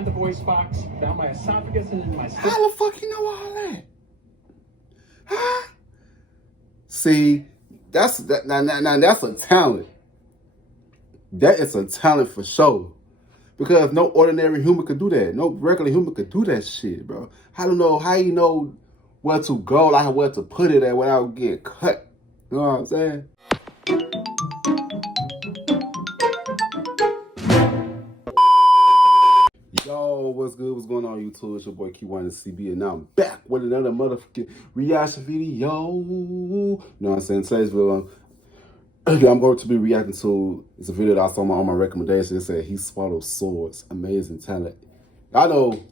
behind the voice box, down my esophagus, and in my stomach. How the fuck you know all that? Huh? See, now that's a talent. That is a talent for sure. Because no ordinary human could do that. No regular human could do that shit, bro. I don't know how you know where to go, like where to put it at without getting cut. You know what I'm saying? Yo, what's good? What's going on, YouTube? It's your boy Kewonis CB, and now I'm back with another motherfucking reaction video. You know what I'm saying? Today's video, I'm going to be reacting to, it's a video that I saw on my recommendation. It said he swallows swords. Amazing talent. I know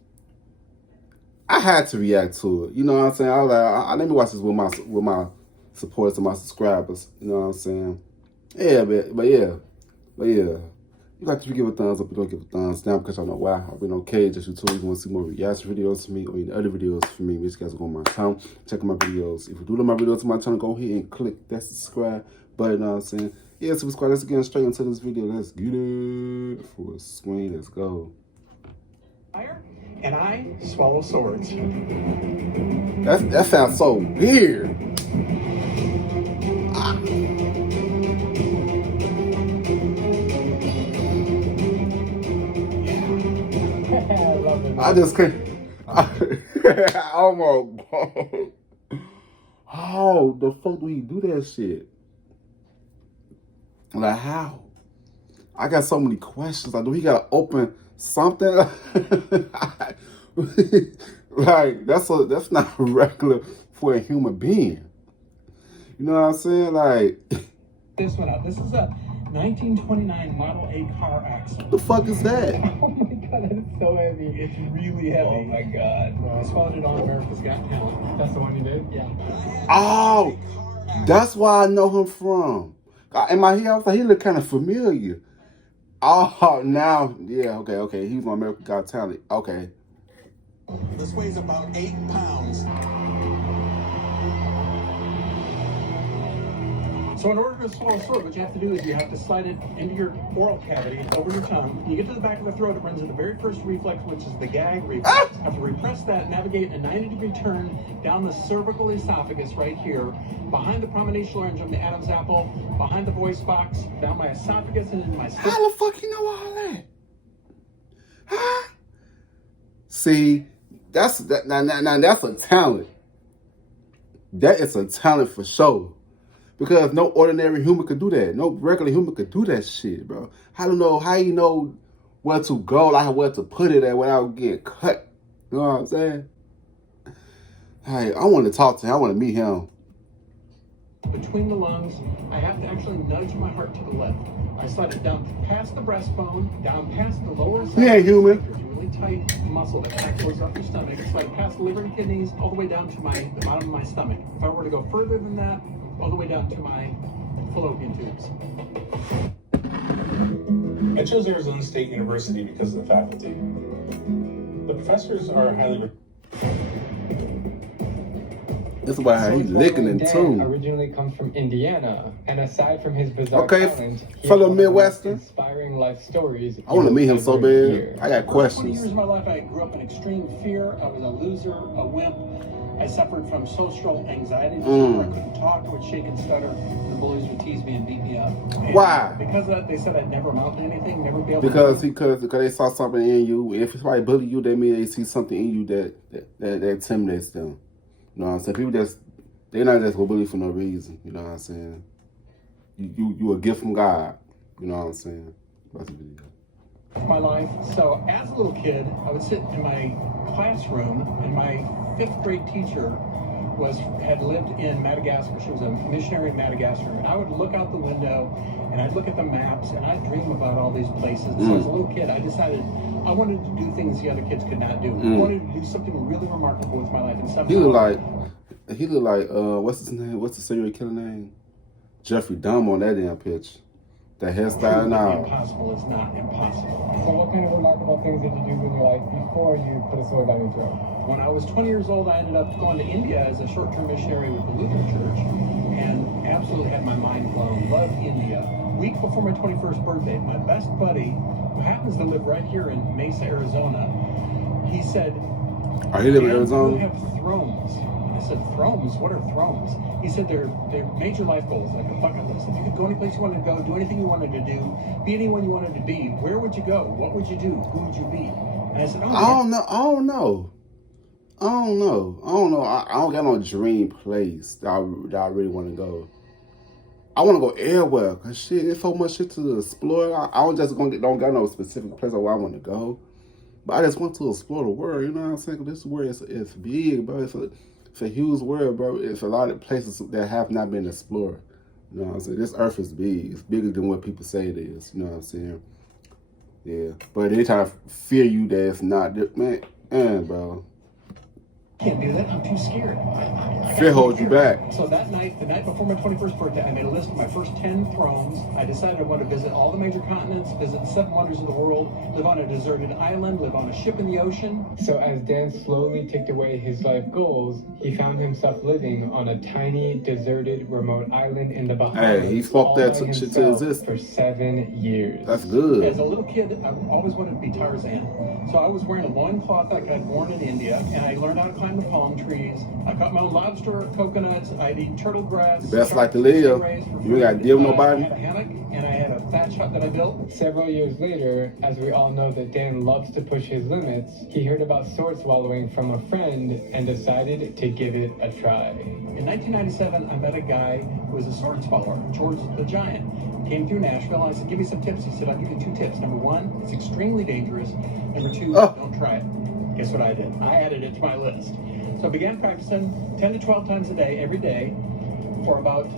I had to react to it. You know what I'm saying? I was like, let me watch this with my supporters and my subscribers. You know what I'm saying? Yeah, but yeah. You like to give a thumbs up, you don't give a thumbs down, because y'all know why. I've been on Cage. Just YouTube. If you want to see more reaction videos from me or any other videos from me, make sure you guys go on my channel, check out my videos. If you do like my videos to my channel, go ahead and click that subscribe button. You know what I'm saying? Yeah, Super Squad, let's get straight into this video. Let's get it for a swing. Let's go. And I swallow swords. That sounds so weird. I just can't. Oh my God. How the fuck do he do that shit? Like, how? I got so many questions. Like, do he gotta open something? Like, that's not regular for a human being. You know what I'm saying? Like, this one out. This is a 1929 Model A car axle. What the fuck is that? Oh my God, it's so heavy. It's really heavy. Oh my God. I swallowed it on America's Got Talent. That's the one you did? Yeah. Oh, that's why I know him from. In my head, I was like, he looked kind of familiar. Oh, now, yeah, okay. He was on America's Got Talent. Okay. This weighs about 8 pounds. So in order to swallow a sword, what you have to do is you have to slide it into your oral cavity, over your tongue. You get to the back of the throat, it brings in the very first reflex, which is the gag reflex. You have to repress that, navigate a 90-degree turn down the cervical esophagus right here, behind the promenade laryngeum, the Adam's apple, behind the voice box, down my esophagus, and in my stomach. How the fuck you know all that? Huh? See, that's a talent. That is a talent for sure. Because no ordinary human could do that. No regular human could do that shit, bro. I don't know how you know where to go, like where to put it at without getting cut. You know what I'm saying? Hey, I want to talk to him. I want to meet him. Between the lungs, I have to actually nudge my heart to the left. I slide it down past the breastbone, down past the lower esophagus. He ain't human. There's a really tight muscle that kind of goes up your stomach. It's like past the liver and kidneys, all the way down to the bottom of my stomach. If I were to go further than that, all the way down to my fallopian tubes. I chose Arizona State University because of the faculty. The professors are highly... This is why he's licking it too. Originally comes from Indiana, and aside from his bizarre talent, fellow Midwestern, inspiring life stories. I want to meet him so bad. I got 20 questions. years of my life, I grew up in extreme fear. I was a loser, a wimp. I suffered from social anxiety disorder. I couldn't talk, I would shake and stutter. The bullies would tease me and beat me up. And why? Because of that, they said I'd never amount to anything, never be able because to... Because they saw something in you. If somebody bully you, they mean they see something in you that intimidates them. You know what I'm saying? People they're not just gonna bully for no reason. You know what I'm saying? You a gift from God. You know what I'm saying? That's the video. My life. So as a little kid, I would sit in my classroom, and my 5th grade teacher had lived in Madagascar. She was a missionary in Madagascar, and I would look out the window and I'd look at the maps and I'd dream about all these places. So as a little kid, I decided I wanted to do things the other kids could not do. I wanted to do something really remarkable with my life. And he looked like what's his name? What's the serial killer name? Jeffrey Dahmer on that damn pitch. The hairstyle and all. Impossible is not impossible. So what kind of remarkable things did you do really like before you put a sword down your throat? When I was 20 years old, I ended up going to India as a short-term missionary with the Lutheran Church, and absolutely had my mind blown. Loved India. A week before my 21st birthday, my best buddy who happens to live right here in Mesa, Arizona, he said, Are you live in "Man, Arizona? You have thrones." I said, "Thrones? What are thrones?" He said, they're major life goals, like a bucket list. If you could go any place you wanted to go, do anything you wanted to do, be anyone you wanted to be, where would you go? What would you do? Who would you be? And I said, "Oh, I don't know. I don't know. I don't got no dream place that I really want to go. I want to go everywhere, cause shit, there's so much shit to explore. I don't got no specific place where I want to go, but I just want to explore the world. You know what I'm saying? 'Cause this world is big, bro. It's a huge world, bro. It's a lot of places that have not been explored. You know what I'm saying? This earth is big. It's bigger than what people say it is. You know what I'm saying? Yeah, but they try to fear you that it's not. Man, bro. Can't do that. I'm too scared. Fear holds you back. So that night, the night before my 21st birthday, I made a list of my first 10 thrones. I decided I wanted to visit all the major continents, visit the 7 wonders of the world, live on a deserted island, live on a ship in the ocean. So as Dan slowly ticked away his life goals, he found himself living on a tiny, deserted, remote island in the Bahamas. Hey, he spoke that all by shit to himself exist. for 7 years. That's good. As a little kid, I always wanted to be Tarzan. So I was wearing a loincloth like I'd worn in India, and I learned how to climb the palm trees. I caught my own lobster, coconuts, I'd eat turtle grass. Best life to live. You ain't got to deal with nobody. I had a hammock, and I had a thatch hut that I built. Several years later, as we all know that Dan loves to push his limits, he heard about sword swallowing from a friend and decided to give it a try. In 1997, I met a guy who was a sword swallower, George the Giant. Came through Nashville, and I said, "Give me some tips." He said, "I'll give you 2 tips. Number 1, it's extremely dangerous. Number 2, don't try it." Guess what I did? I added it to my list. So I began practicing 10 to 12 times a day, every day, for about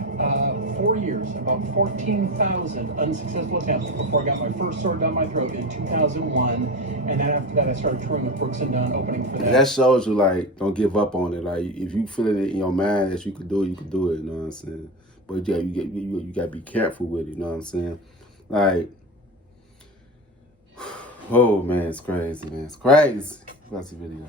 4 years, about 14,000 unsuccessful attempts before I got my first sword down my throat in 2001. And then after that, I started touring with Brooks and Dunn, opening for them. That shows you, like, don't give up on it. Like, if you feel it in your mind that you can do it, you can do it. You know what I'm saying? But yeah, you got to be careful with it. You know what I'm saying? Like, oh man, it's crazy, man. It's crazy. That's the video.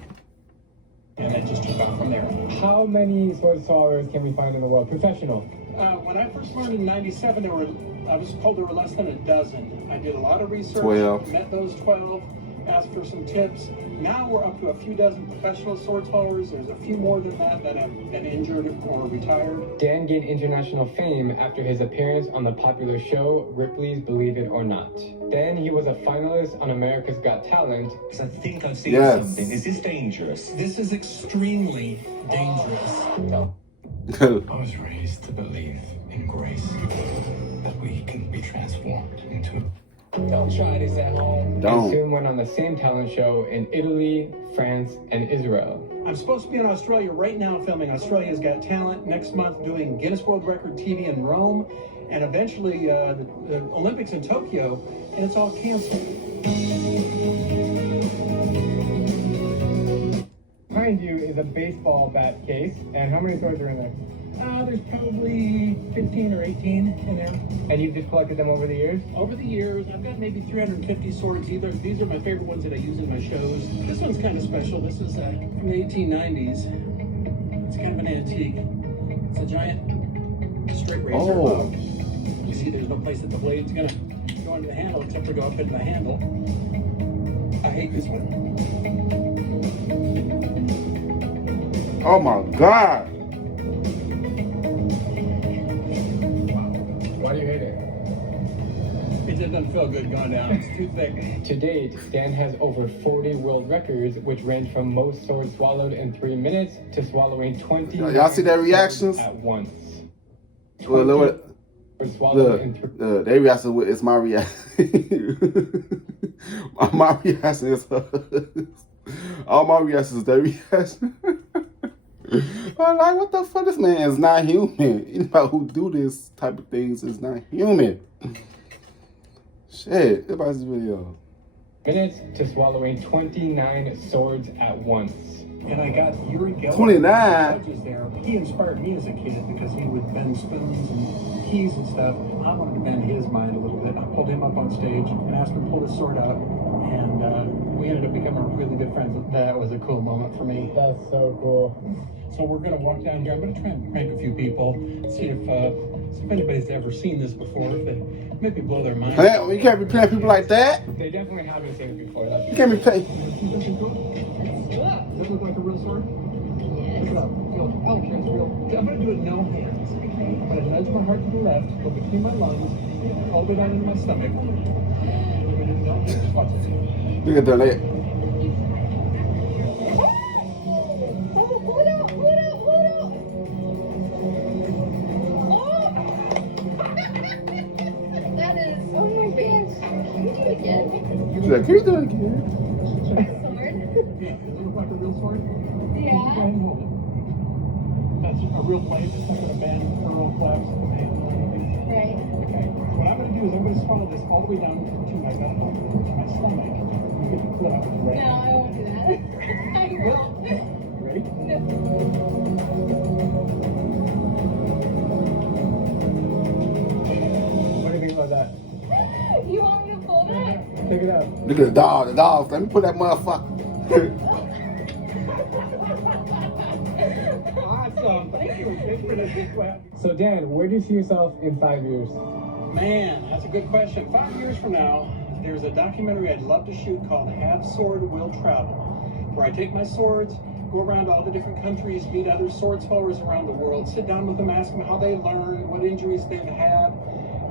And it just took off from there. How many sword swallowers can we find in the world? Professional. When I first learned in 97, I was told there were less than a dozen. I did a lot of research, 12. met those 12, asked for some tips. Now we're up to a few dozen professional sword swallowers. There's a few more than that have been injured or retired. Dan gained international fame after his appearance on the popular show Ripley's Believe It or Not. Then he was a finalist on America's Got Talent. I think I've seen Yes. something. Is this dangerous? This is extremely dangerous. No. I was raised to believe in grace, that we can be transformed into. Don't try this at home. And Don't. soon went on the same talent show in Italy, France, and Israel. I'm supposed to be in Australia right now filming Australia's Got Talent. Next month doing Guinness World Record TV in Rome. And eventually the Olympics in Tokyo. And it's all canceled. Behind you is a baseball bat case. And how many swords are in there? There's probably 15 or 18 in there. And you've just collected them over the years? Over the years, I've got maybe 350 swords. These are my favorite ones that I use in my shows. This one's kind of special. This is from the 1890s. It's kind of an antique. It's a giant straight razor. Oh. You see, there's no place that the blade's gonna go into the handle except for go up into the handle. I hate this one. Oh my God. Why do you hate it? It just doesn't feel good going down. It's too thick. To date, Dan has over 40 world records, which range from most swords swallowed in 3 minutes to swallowing 20. Y'all see their reactions? At once. Well, look, Swords swallowed in 3 they reaction with it's my reaction. My reaction is all my reactions is their reaction. I'm like, what the fuck? This man is not human. Anybody who do this type of things is not human. Shit, everybody's video. minutes to swallowing 29 swords at once. And I got Uri Geller, 29. judges there. He inspired me as a kid because he would bend spoons and keys and stuff. I wanted to bend his mind a little bit. I pulled him up on stage and asked him to pull his sword out. And we ended up becoming really good friends. That was a cool moment for me. That's so cool. So we're going to walk down here. I'm going to try and prank a few people, see if So if anybody's ever seen this before, if they maybe blow their mind. Hey, you can't be paying people like that. They definitely haven't seen it before. That's You can't be paying. Does that look like a real sword? Look it up. Feel it. Oh, sure it's real. I'm going to do it no hands. I'm going to nudge my heart to the left, go between my lungs, all the way down into my stomach. I'm going to do no hands. Watch it. Look at that. That is, oh my gosh. Can you do it again? She's like, can you do it again? Sword? Yeah, does it look like a real sword? Go Yeah. ahead and hold it. That's a real blade. It's not going to bend, curl, flex, or anything. Right. Okay. What I'm going to do is I'm going to swallow this all the way down to my gut, to my stomach. You get the foot out. You ready? No, I won't do that. I will. You ready? What do you think about that? You want me to pull that? Check it out. Look at the dog. The dog. Let me put that motherfucker. Awesome. Thank you. Thanks for the So Dan, where do you see yourself in 5 years? Man, that's a good question. 5 years from now, there's a documentary I'd love to shoot called Have Sword Will Travel, where I take my swords, go around all the different countries, meet other sword swallowers around the world, sit down with them, ask them how they learn, what injuries they've had,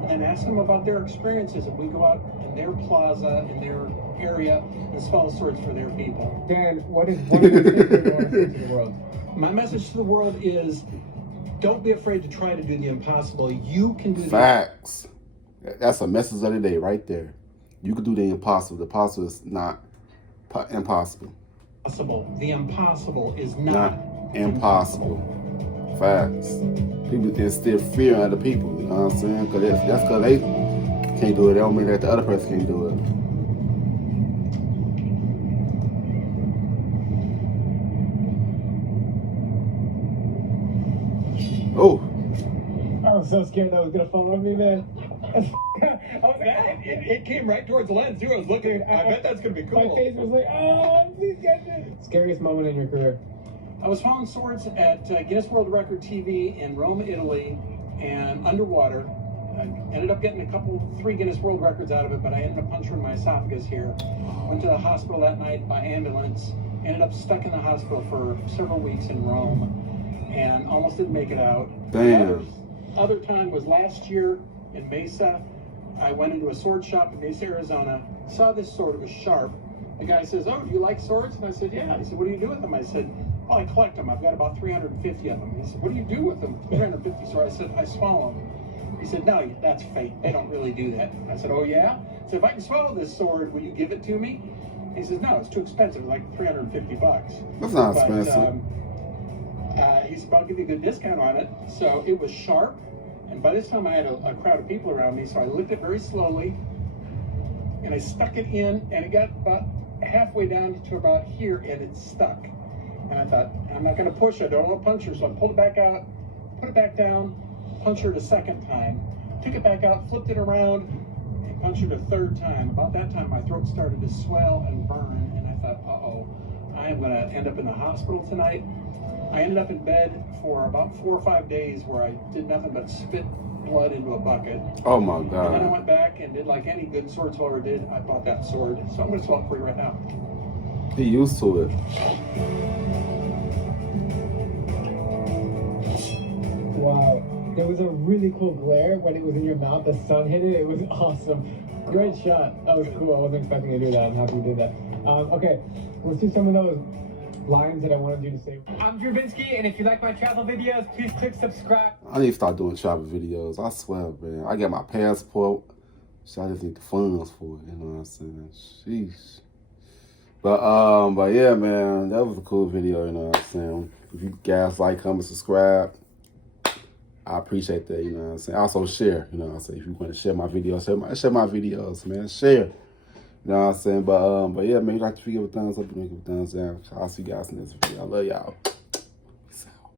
and then ask them about their experiences. And we go out in their plaza, in their area, and swallow swords for their people. Dan, what is one of the things you want to say to the world? My message to the world is, don't be afraid to try to do the impossible. You can do Facts. That's a message of the day right there. You can do the impossible. The possible is not impossible. The impossible is Not not impossible. Facts. People instill fear in other people. You know what I'm saying? Because that's because they can't do it. That don't mean that the other person can't do it. Oh. I was so scared that was gonna fall on me, man. I was like, It came right towards the lens, too. I was looking. I bet that's going to be my cool. face was like, oh, please catch it. Scariest moment in your career? I was following swords at Guinness World Record TV in Rome, Italy, and underwater. I ended up getting 3 Guinness World Records out of it, but I ended up puncturing my esophagus here. Went to the hospital that night by ambulance. Ended up stuck in the hospital for several weeks in Rome, and almost didn't make it out. Damn. Other time was last year in Mesa. I went into a sword shop in Mesa, Arizona, saw this sword, it was sharp. The guy says, "Oh, do you like swords?" And I said, "Yeah." He said, "What do you do with them?" I said, "Well, I collect them. I've got about 350 of them." He said, "What do you do with them?" 350 swords. I said, "I swallow them." He said, "No, that's fake. They don't really do that." I said, "Oh, yeah?" So if I can swallow this sword, will you give it to me? He says, "No, it's too expensive, like $350. That's not But, expensive. he said, "I'll give you a good discount on it." So it was sharp. And by this time I had a crowd of people around me, so I licked it very slowly, and I stuck it in, and it got about halfway down to about here, and it stuck. And I thought, I'm not going to push it, I don't want to puncture, so I pulled it back out, put it back down, punctured a second time, took it back out, flipped it around, and punctured a third time. About that time, my throat started to swell and burn, and I thought, uh-oh, I am going to end up in the hospital tonight. I ended up in bed for about 4 or 5 days where I did nothing but spit blood into a bucket. Oh my And then I God. went back and did like any good sword swallower did. I bought that sword. So I'm going to swallow it for you right now. He used to it. Wow. There was a really cool glare when it was in your mouth. The sun hit it. It was awesome. Great shot. That was cool. I wasn't expecting to do that. I'm happy you did that. Okay, let's do some of those lines that I wanted you to say. I'm Drew Binsky, and if you like my travel videos, please click subscribe. I need to start doing travel videos. I swear, man. I got my passport. So I just need the funds for it. You know what I'm saying? Sheesh. But yeah, man, that was a cool video. You know what I'm saying? If you guys like, comment, subscribe, I appreciate that. You know what I'm saying? Also share. You know what I'm saying? If you want to share my videos, share my videos, man. Share. You know what I'm saying? But yeah, man, you like to give a thumbs up, make a thumbs down. I'll see you guys in this video. I love y'all.